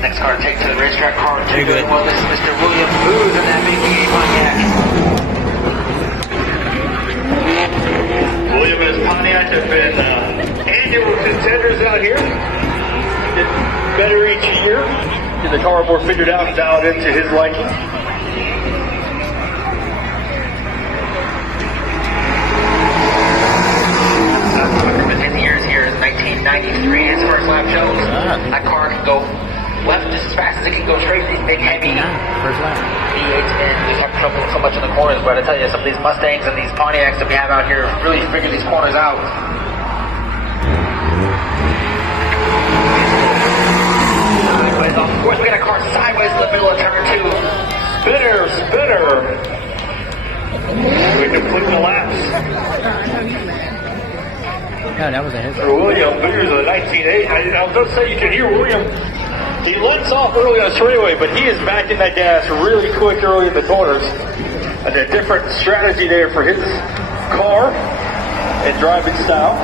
Next car to take to the racetrack, car 2. Well, this is Mr. William Booth in that big G8 Pontiac. William and Pontiac have been annual contenders out here. Get better each year. Get the car more figured out and dialed into his liking. Within the years here is 1993. His first lap shows that car can go left just as fast as it can go straight. These big heavy V8s, and we have trouble so much in the corners. But I tell you, some of these Mustangs and these Pontiacs that we have out here really figure these corners out. Sideways, of course, we got a car sideways in the middle of turn 2. Spinner. We complete the laps. Yeah, that was a hit. For William Booth of the 1980. I was going to say, you can hear William. He lets off early on the straightaway, but he is backing that gas really quick early in the corners. And a different strategy there for his car and driving style.